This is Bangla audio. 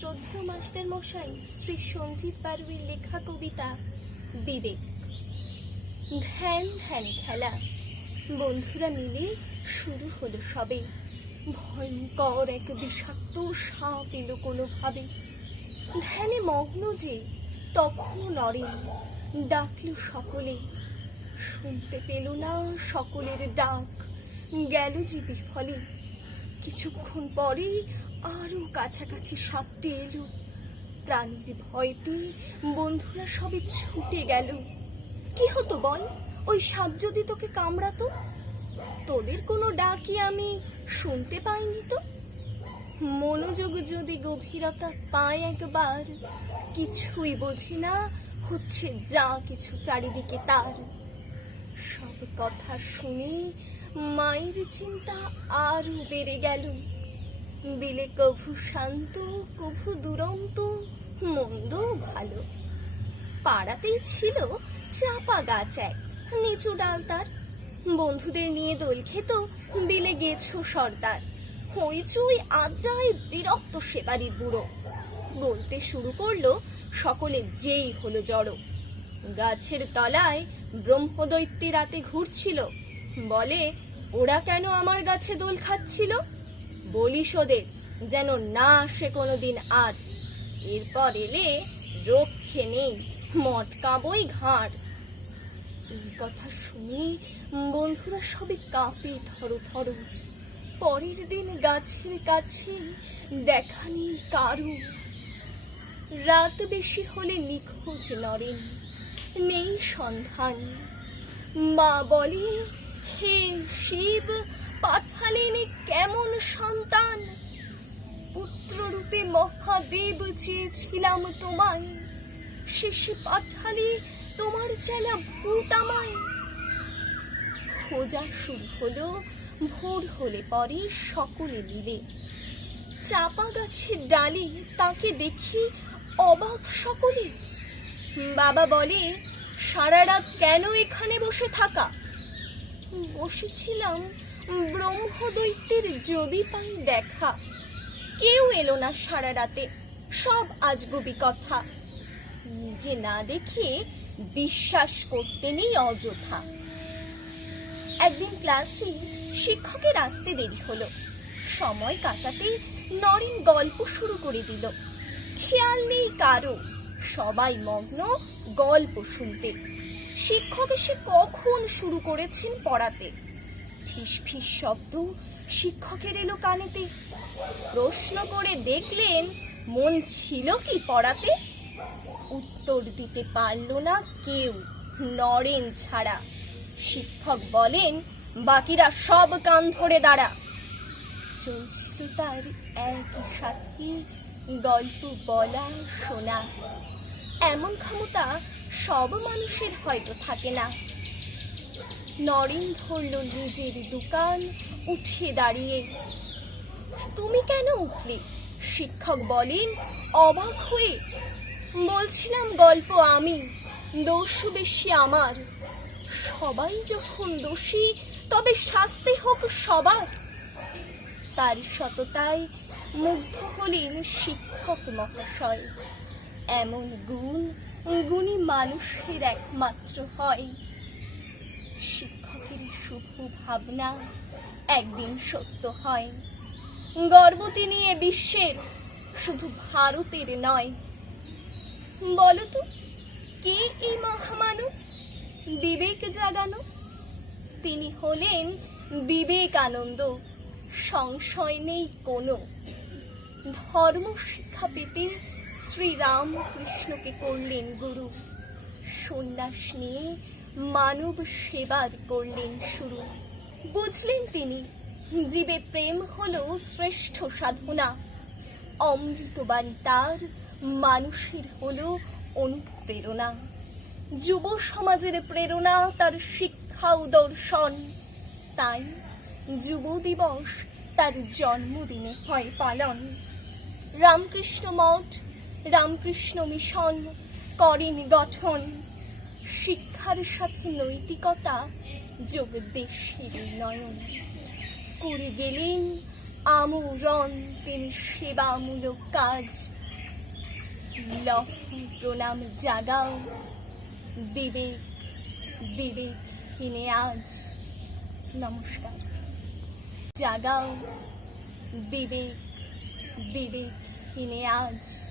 শ্রদ্ধেয় মাস্টার মশাই, শ্রী সঞ্জীব বারুইর লেখা কবিতা, বিবেক। ধ্যান ধ্যান খেলা। বন্ধুরা মিলে শুরু হলো সবে। ভয়ঙ্কর এক বিষাক্ত সাপ এলো কোনোভাবে। ধ্যানে মগ্ন যে, তখন নরেন ডাকলো সকলে। শুনতে পেল না সকলের ডাক, গেল যে বিফলে। কিছুক্ষণ পরে আরও কাছাকাছি সাপটি এলো প্রাণীর ভয়তে বন্ধুরা সবে ছুটে গেল। কি হতো বল? ওই সাপ যদি তোকে কামড়াতো? তোদের কোনো ডাকি আমি শুনতে পাইনি তো। মনোযোগ যদি গভীরতা পায় একবার, কিছুই বোঝে না হচ্ছে যা কিছু চারিদিকে তার। সব কথা শুনে মায়ের চিন্তা আরও বেড়ে গেল। বিলে কভু শান্ত, কভু দুরন্ত, মন্দ ভালো। পাড়াতেই ছিল চাপা গাছ এক, নিচু ডাল তার। বন্ধুদের নিয়ে দোল খেত, বিলে গেছো সর্দার। হইচই আড্ডায় বিরক্ত সেবারি বুড়ো। বলতে শুরু করল, সকলে যেই হলো জড়ো। গাছের তলায় ব্রহ্মদৈত্যে রাতে ঘুরছিল। বলে, ওরা কেন আমার গাছে দোল খাচ্ছিল? বলিস ওদের যেন না আসে কোনোদিন আর। এরপর এলে রক্ষে নেই মটকাবই ঘাড় এই কথা শুনে বন্ধুরা সবে কাঁপে থরো থরো। পরের দিন গাছের কাছে দেখা নেই কারু। রাত বেশি হলে নিখোঁজ নরেন, নেই সন্ধান। মা বলে, হে শিব পাঠালেন পুত্ররূপে মহাদেব চেয়েছিলাম তোমায়। শেষে পাঠালে তোমার চেলা ভূত আমায়। খোঁজা শুরু হলো, ভোর হলে পরে সকলে মিলে। চাপা গাছের ডালে তাকে দেখি অবাক সকলে। বাবা বলে, সারা রাত কেন এখানে বসে থাকা? বসেছিলাম ব্রহ্মদৈত্যের যদি পাই দেখা। কেউ এলো না সারা রাতে। সব আজগুবি কথা। নিজে না দেখে বিশ্বাস করতে নেই অযথা। একদিন ক্লাসে শিক্ষকের আসতে দেরি হলো। সময় কাটাতে নরেন গল্প শুরু করে দিল। খেয়াল নেই কারও। সবাই মগ্ন গল্প শুনতে। শিক্ষক এসে কখন শুরু করেছেন পড়াতে? ফিস ফিস শব্দ শিক্ষকের এলো কানেতে। প্রশ্ন করে দেখলেন, মন ছিল কি পড়াতে? উত্তর দিতে পারল না কেউ, নরেন ছাড়া। শিক্ষক বলেন, বাকিরা সব কান ধরে দাঁড়া। চলছিল তার একই সাথে, গল্প বলা শোনা। এমন ক্ষমতা সব মানুষের হয়তো থাকে না। নরেন ধরল নিজের দোকান, উঠে দাঁড়িয়ে। তুমি কেন উঠলে? শিক্ষক বলেন, অবাক হয়ে। বলছিলাম গল্প আমি, দোষ বেশি আমার। সবাই যখন দোষী, তবে শাস্তি হোক সবার। তার সততায় মুগ্ধ হলেন শিক্ষক মহাশয়। এমন গুণ গুণী মানুষের একমাত্র হয়। শুভ ভাবনা একদিন সত্য হয়। গর্বতী নিয়ে বিশ্বের শুধু ভারতের নয়। বলো তো, কে এই মহামানব? বিবেক জাগানো। তিনি হলেন বিবেকানন্দ। সংশয় নেই কোনো। ধর্ম শিক্ষা পেতে শ্রীরামকৃষ্ণকে করলেন গুরু। সন্ন্যাস নিয়ে মানব সেবার করলেন শুরু। বুঝলেন তিনি, জীবে প্রেম হলো শ্রেষ্ঠ সাধনা। অমৃতবাণী তার মানুষের হল অনুপ্রেরণা। যুব সমাজের প্রেরণা তার শিক্ষা ও দর্শন। তাই যুব দিবস তার জন্মদিনে হয় পালন। রামকৃষ্ণ মঠ, রামকৃষ্ণ মিশন করেন গঠন। শিক্ষার সাথে নৈতিকতা যোগ দেশের উন্নয়ন। করে গেলেন আমরণ তিনি সেবামূলক কাজ। লহ প্রণাম জাগাও। বিবেক বিবেক হিনে আজ। নমস্কার। জাগাও। বিবেক বিবেক হিনে আজ।